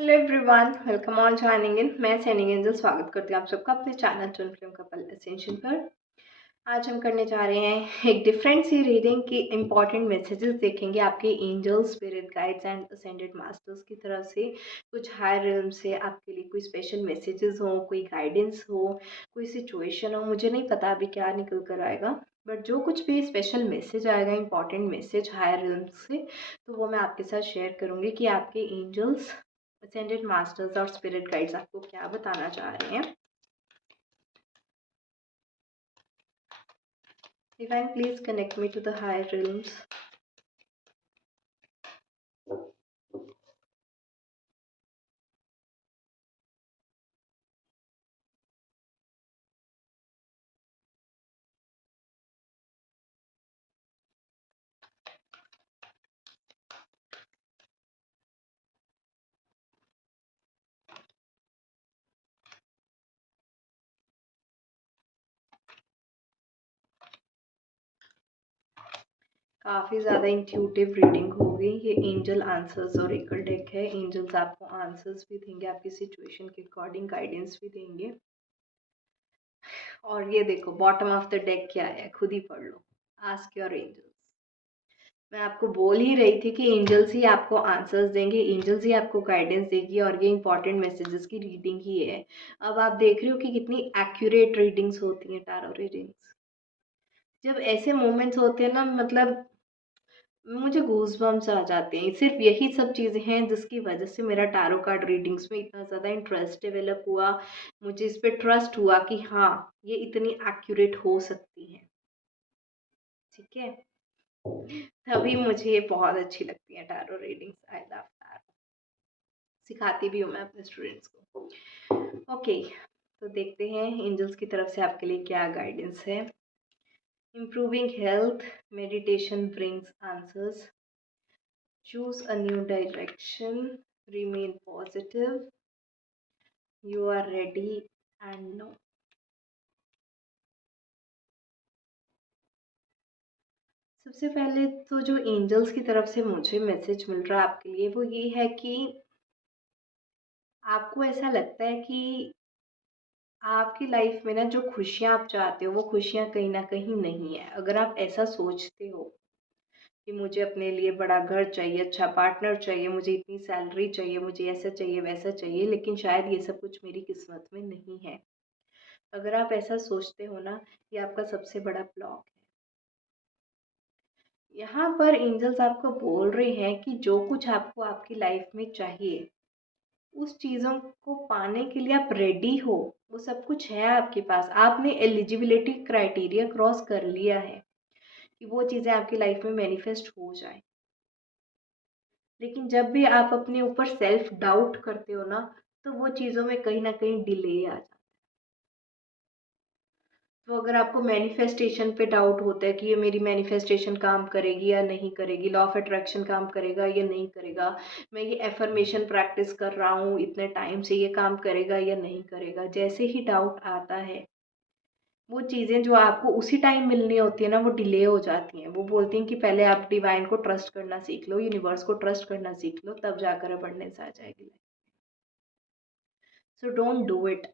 Hello everyone, welcome on joining in. मैं shining angel स्वागत करती हूँ आप सबका अपने channel twin flame couple essential पर। आज हम करने जा रहे हैं एक डिफरेंट सी रीडिंग की इंपॉर्टेंट मैसेजेस देखेंगे आपके angels, spirit guides and ascended masters की तरफ से। कुछ हायर रिल्म से आपके लिए कोई स्पेशल मैसेजेस हो, कोई गाइडेंस हो, कोई सिचुएशन हो, मुझे नहीं पता अभी क्या निकल कर आएगा। बट जो कुछ भी स्पेशल मैसेज आएगा, इंपॉर्टेंट मैसेज हायर रिल्म से, तो वो मैं आपके साथ शेयर करूँगी कि आपके एंजल्स, असेंडेड मास्टर्स और स्पिरिट गाइड्स आपको क्या बताना चाह रहे हैं। Divine, please connect me to the higher realms. काफ़ी ज़्यादा इंट्यूटिव रीडिंग होगी। ये एंजल आंसर्स और एकल डेक है। एंजल्स आपको आंसर्स भी देंगे, आपकी सिचुएशन के अकॉर्डिंग गाइडेंस भी देंगे। और ये देखो बॉटम ऑफ द डेक क्या है, खुद ही पढ़ लो। Ask your angels. मैं आपको बोल ही रही थी कि एंजल्स ही आपको आंसर्स देंगे, एंजल्स ही आपको गाइडेंस देगी, और ये इंपॉर्टेंट मैसेजेस की रीडिंग ही है। अब आप देख रहे हो कि कितनी एक्यूरेट रीडिंग्स होती हैं टैरो रीडिंग्स। जब ऐसे मोमेंट्स होते हैं ना, मतलब मुझे गूज़बम्प्स आ जाते हैं। सिर्फ़ यही सब चीज़ें हैं जिसकी वज़ह से मेरा टैरो कार्ड रीडिंग्स में इतना ज़्यादा इंटरेस्ट डेवलप हुआ। मुझे इस पे ट्रस्ट हुआ कि हाँ, ये इतनी एक्यूरेट हो सकती हैं। ठीक है? तभी मुझे ये बहुत अच्छी लगती हैं tarot readings. I love tarot. सिखाती भी हूँ मैं अपने स्टूडेंट्स को। ओके, तो देखते हैं एंजल्स की तरफ से आपके लिए क्या गाइडेंस है। Improving health, meditation brings answers. Choose a new direction, remain positive, you are ready and know. सबसे पहले तो जो एंजल्स की तरफ से मुझे मैसेज मिल रहा है आपके लिए, वो ये है कि आपको ऐसा लगता है कि आपकी लाइफ में ना जो खुशियाँ आप चाहते हो, वो खुशियाँ कहीं न कहीं नहीं है। अगर आप ऐसा सोचते हो कि मुझे अपने लिए बड़ा घर चाहिए, अच्छा पार्टनर चाहिए, मुझे इतनी सैलरी चाहिए, मुझे ऐसा चाहिए, वैसा चाहिए, लेकिन शायद ये सब कुछ मेरी किस्मत में नहीं है। अगर आप ऐसा सोचते हो ना, ये आपका सबसे बड़ा ब्लॉक है। यहाँ पर एंजल्स आपको बोल रहे हैं कि जो कुछ आपको आपकी लाइफ में चाहिए, उस चीज़ों को पाने के लिए आप रेडी हो। वो सब कुछ है आपके पास। आपने एलिजिबिलिटी क्राइटेरिया क्रॉस कर लिया है कि वो चीज़ें आपकी लाइफ में मैनिफेस्ट हो जाए। लेकिन जब भी आप अपने ऊपर सेल्फ डाउट करते हो ना, तो वो चीज़ों में कहीं न कहीं डिले आ जाता है। तो अगर आपको मैनिफेस्टेशन पे डाउट होता है कि ये मेरी मैनिफेस्टेशन काम करेगी या नहीं करेगी, लॉ ऑफ अट्रैक्शन काम करेगा या नहीं करेगा, मैं ये एफर्मेशन प्रैक्टिस कर रहा हूँ इतने टाइम से, ये काम करेगा या नहीं करेगा, जैसे ही डाउट आता है, वो चीज़ें जो आपको उसी टाइम मिलनी होती है ना, वो डिले हो जाती हैं। वो बोलती हैं कि पहले आप डिवाइन को ट्रस्ट करना सीख लो, यूनिवर्स को ट्रस्ट करना सीख लो, तब जाकर अबंडेंस आ जाएगी। So don't do it.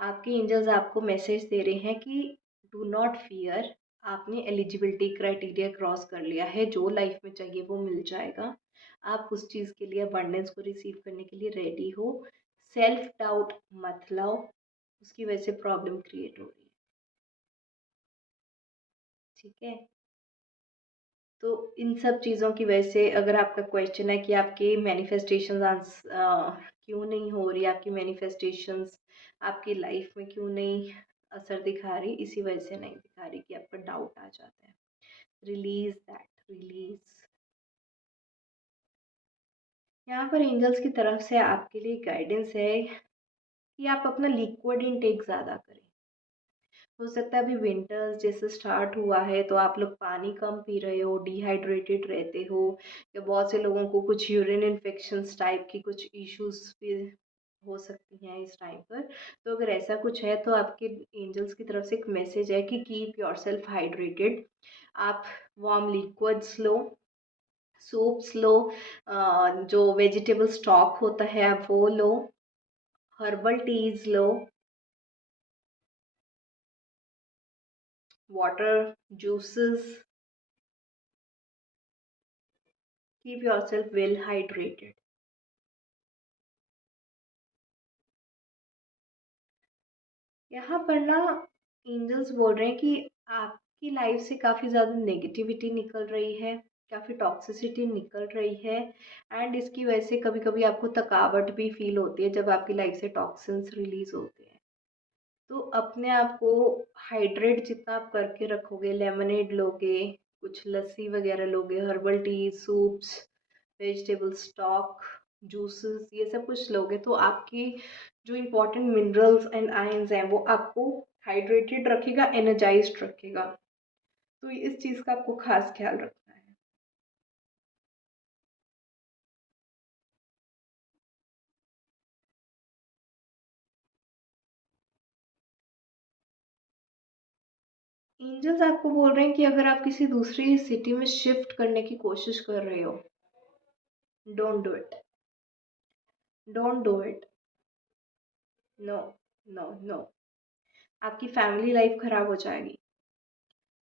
आपके एंजल्स आपको मैसेज दे रहे हैं कि डू नॉट फियर। आपने एलिजिबिलिटी क्राइटेरिया क्रॉस कर लिया है, जो लाइफ में चाहिए वो मिल जाएगा। आप उस चीज़ के लिए, अबंडेंस को रिसीव करने के लिए रेडी हो। सेल्फ डाउट मत लाओ, उसकी वजह से प्रॉब्लम क्रिएट हो रही है। ठीक है? तो इन सब चीज़ों की वजह से अगर आपका क्वेश्चन है कि आपके मैनिफेस्टेशंस क्यों नहीं हो रही, आपकी मैनिफेस्टेशंस आपकी लाइफ में क्यों नहीं असर दिखा रही, इसी वजह से नहीं दिखा रही कि आपका डाउट आ जाता है। Release that, release. यहाँ पर एंजल्स की तरफ से आपके लिए गाइडेंस है कि आप अपना लिक्विड इनटेक ज़्यादा करें। हो सकता है अभी विंटर्स जैसे स्टार्ट हुआ है, तो आप लोग पानी कम पी रहे हो, डिहाइड्रेटेड रहते हो, या बहुत से लोगों को कुछ यूरिन इन्फेक्शंस टाइप की कुछ इश्यूज भी हो सकती हैं इस टाइम पर। तो अगर ऐसा कुछ है, तो आपके एंजल्स की तरफ से एक मैसेज है कि कीप योर सेल्फ हाइड्रेटेड। आप वार्म लिक्विड्स लो, सूप्स लो, जो वेजिटेबल स्टॉक होता है आप वो लो, हर्बल टीज लो, water, juices, keep yourself well hydrated. यहाँ पर ना एंजल्स बोल रहे हैं कि आपकी लाइफ से काफ़ी ज़्यादा नेगेटिविटी निकल रही है, काफ़ी टॉक्सिसिटी निकल रही है, एंड इसकी वजह से कभी कभी आपको थकावट भी फील होती है जब आपकी लाइफ से टॉक्सिन्स रिलीज होते हैं। तो अपने आप को हाइड्रेट जितना आप करके रखोगे, लेमनेड लोगे, कुछ लस्सी वगैरह लोगे, herbal tea, soups, vegetable stock, juices, ये सब कुछ लोगे तो आपकी जो इम्पोर्टेंट मिनरल्स एंड आयंस हैं वो आपको हाइड्रेटेड रखेगा, एनर्जाइज्ड रखेगा। तो इस चीज़ का आपको खास ख्याल रखना है। एंजल्स आपको बोल रहे हैं कि अगर आप किसी दूसरी सिटी में शिफ्ट करने की कोशिश कर रहे हो, don't do it, don't do it, no, no, no. आपकी फैमिली लाइफ खराब हो जाएगी।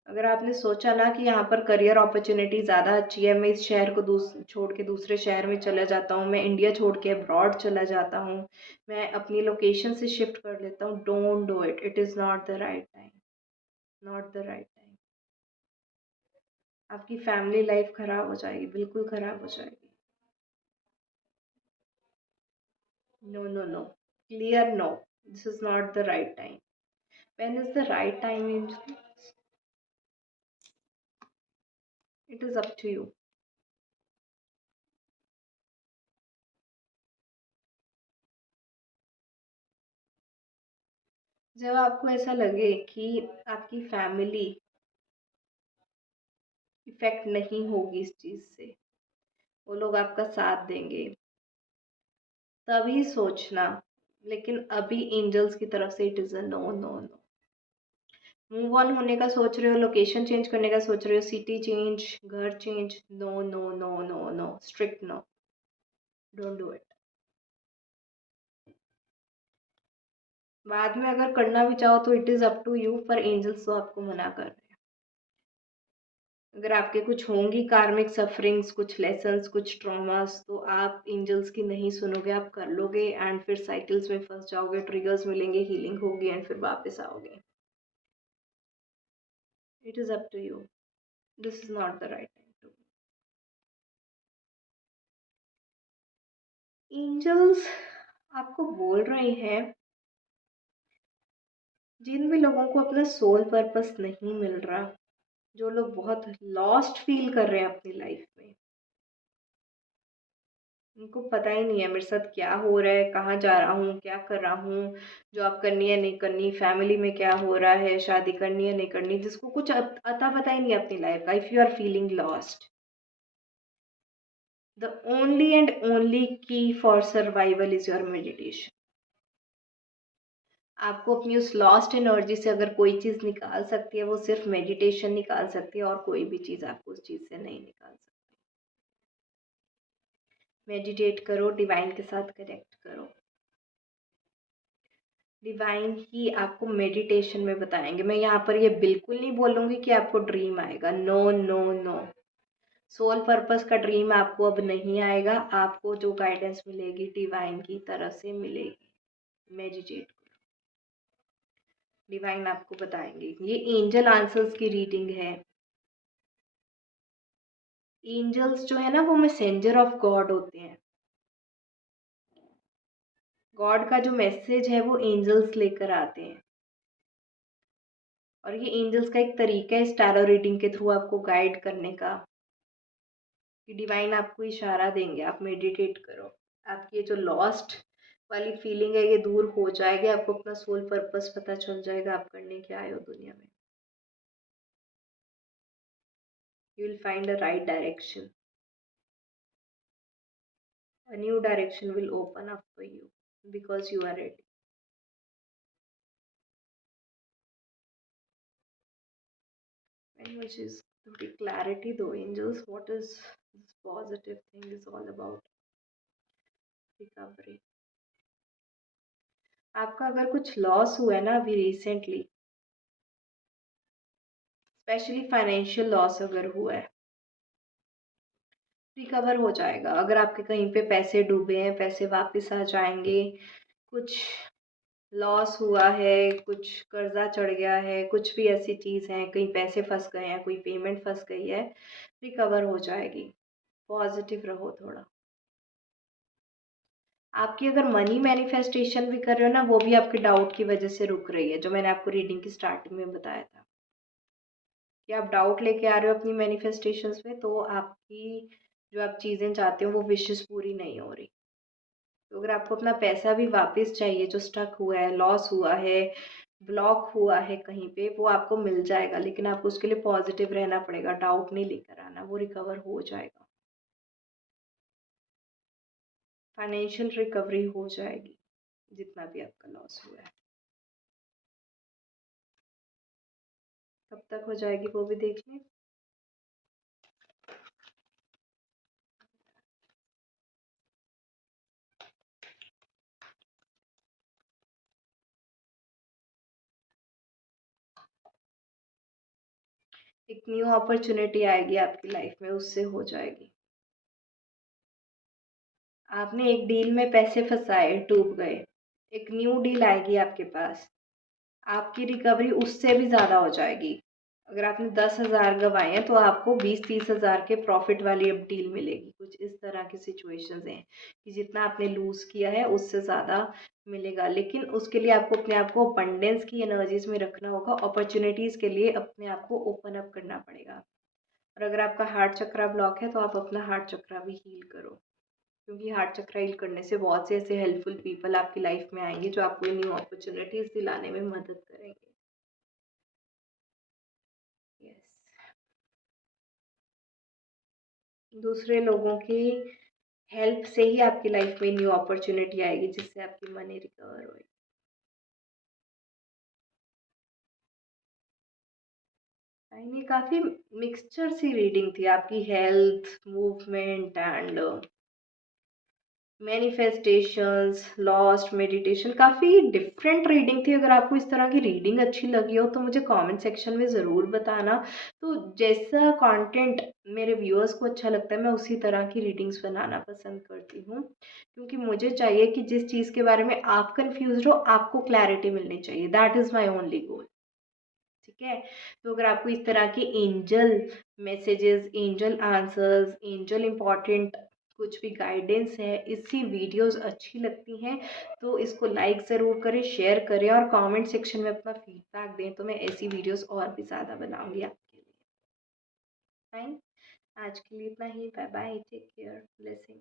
अगर आपने सोचा ना कि यहाँ पर करियर अपॉर्चुनिटी ज़्यादा अच्छी है, मैं इस शहर को छोड़ के दूसरे शहर में चला जाता हूँ, मैं इंडिया छोड़ के अब्रॉड चला जाता हूँ, मैं अपनी लोकेशन से शिफ्ट कर लेता हूँ, don't do it, it is not the right time, not the right time. आपकी फैमिली लाइफ खराब हो जाएगी, बिल्कुल खराब हो जाएगी। No, no, no, clear no, this is not the right time. When is the right time? It is up to you. जब आपको ऐसा लगे कि आपकी फैमिली इफेक्ट नहीं होगी इस चीज से, वो लोग आपका साथ देंगे, तभी सोचना। लेकिन अभी एंजल्स की तरफ से it is a no, no, no. Move on होने का सोच रहे हो, लोकेशन चेंज करने का सोच रहे हो, सिटी चेंज, घर change, no, no, no, no, no, strict no, don't do it. बाद में अगर करना भी चाहो तो it is up to you, पर एंजल्स तो आपको मना कर रहे हैं। अगर आपके कुछ होंगी कार्मिक सफरिंग्स, कुछ लेसन्स, कुछ ट्रॉमास, तो आप एंजल्स की नहीं सुनोगे, आप कर लोगे एंड फिर साइकिल्स में फंस जाओगे, ट्रिगर्स मिलेंगे, हीलिंग होगी एंड फिर वापस आओगे। It is up to you, this is not the right time to. Angels आपको बोल रहे हैं, जिन भी लोगों को अपना सोल पर्पस नहीं मिल रहा, जो लोग बहुत लॉस्ट फील कर रहे हैं अपनी लाइफ में, उनको पता ही नहीं है मेरे साथ क्या हो रहा है, कहाँ जा रहा हूँ, क्या कर रहा हूँ, जॉब करनी है नहीं करनी, फैमिली में क्या हो रहा है, शादी करनी है नहीं करनी, जिसको कुछ अता पता ही नहीं है अपनी लाइफ का, if you are feeling lost, the only and only key for survival is your meditation. आपको अपनी उस लॉस्ट एनर्जी से अगर कोई चीज़ निकाल सकती है, वो सिर्फ मेडिटेशन निकाल सकती है, और कोई भी चीज़ आपको उस चीज़ से नहीं निकाल सकती। मेडिटेट करो, डिवाइन के साथ कनेक्ट करो। डिवाइन ही आपको मेडिटेशन में बताएंगे। मैं यहाँ पर ये बिल्कुल नहीं बोलूँगी कि आपको ड्रीम आएगा, no, no, no. Soul purpose का ड्रीम आपको अब नहीं आएगा, आपको जो गाइडेंस मिलेगी डिवाइन की तरफ से मिलेगी। मेडिटेट करो, डिवाइन आपको बताएंगे। ये एंजल आंसर्स की रीडिंग है। एंजल्स जो है ना वो मैसेंजर ऑफ गॉड होते हैं। गॉड का जो मैसेज है वो एंजल्स लेकर आते हैं, और ये एंजल्स का एक तरीका है इस टैरो रीडिंग के थ्रू आपको गाइड करने का, कि डिवाइन आपको इशारा देंगे, आप मेडिटेट करो, आपकी ये जो लॉस्ट वाली फीलिंग है ये दूर हो जाएगी, आपको अपना सोल पर्पस पता चल जाएगा, आप करने क्या आए हो दुनिया में। You will find a right direction, a new direction will open up for you because you are ready. And which is थोड़ी क्लैरिटी दो angels, what is This positive thing is all about recovery. आपका अगर कुछ loss हुआ है ना अभी recently, specially financial loss अगर हुआ है, रिकवर हो जाएगा। अगर आपके कहीं पे पैसे डूबे हैं, पैसे वापस आ जाएंगे। कुछ लॉस हुआ है, कुछ कर्जा चढ़ गया है, कुछ भी ऐसी चीज़ है, कहीं पैसे फंस गए हैं, कोई पेमेंट फंस गई है, रिकवर हो जाएगी। पॉजिटिव रहो थोड़ा। आपकी अगर मनी मैनिफेस्टेशन भी कर रहे हो ना, वो भी आपके डाउट की वजह से रुक रही है, जो मैंने आपको रीडिंग की स्टार्टिंग में बताया था कि आप डाउट लेके आ रहे हो अपनी मैनिफेस्टेशंस में, तो आपकी जो आप चीज़ें चाहते हो वो विशेस पूरी नहीं हो रही। तो अगर आपको अपना पैसा भी वापस चाहिए जो स्टक हुआ है, लॉस हुआ है, ब्लॉक हुआ है कहीं पे, वो आपको मिल जाएगा, लेकिन आपको उसके लिए पॉजिटिव रहना पड़ेगा, डाउट नहीं लेकर आना, वो रिकवर हो जाएगा। फाइनेंशियल रिकवरी हो जाएगी जितना भी आपका लॉस हुआ है। कब तक हो जाएगी वो भी देख लें। एक न्यू अपॉर्चुनिटी आएगी आपकी लाइफ में, उससे हो जाएगी। आपने एक डील में पैसे फंसाए, डूब गए, एक न्यू डील आएगी आपके पास, आपकी रिकवरी उससे भी ज़्यादा हो जाएगी। अगर आपने 10,000 गंवाए हैं तो आपको 20-30,000 के प्रॉफिट वाली अब डील मिलेगी। कुछ इस तरह की सिचुएशंस हैं कि जितना आपने लूज़ किया है उससे ज़्यादा मिलेगा, लेकिन उसके लिए आपको अपने आप को अबंडेंस की एनर्जीज में रखना होगा। अपॉर्चुनिटीज़ के लिए अपने आप को ओपन अप करना पड़ेगा। और अगर आपका हार्ट चक्रा ब्लॉक है तो आप अपना हार्ट चक्रा भी हील करो, क्योंकि हार्ट चक्र हील करने से बहुत से ऐसे हेल्पफुल पीपल आपकी लाइफ में आएंगे जो आपको न्यू अपॉर्चुनिटीज दिलाने में मदद करेंगे। यस। दूसरे लोगों की हेल्प से ही आपकी लाइफ में न्यू अपॉर्चुनिटी आएगी जिससे आपकी मनी रिकवर होगी। नहीं, काफ़ी मिक्सचर सी रीडिंग थी आपकी, health, movement and manifestations, lost, meditation, काफ़ी डिफरेंट रीडिंग थी। अगर आपको इस तरह की रीडिंग अच्छी लगी हो तो मुझे कमेंट सेक्शन में ज़रूर बताना। तो जैसा कंटेंट मेरे व्यूअर्स को अच्छा लगता है, मैं उसी तरह की रीडिंग्स बनाना पसंद करती हूँ, क्योंकि मुझे चाहिए कि जिस चीज़ के बारे में आप कन्फ्यूज़ हो, आपको क्लैरिटी मिलनी चाहिए। That is my only goal. ठीक है। तो अगर आपको इस तरह के angel messages, angel answers, angel important कुछ भी गाइडेंस है, इसी वीडियोस अच्छी लगती हैं तो इसको लाइक ज़रूर करें, शेयर करें और कमेंट सेक्शन में अपना फीडबैक दें, तो मैं ऐसी वीडियोस और भी ज़्यादा बनाऊंगी आपके लिए। फाइन। आज के लिए इतना ही। Bye bye, take care, blessing.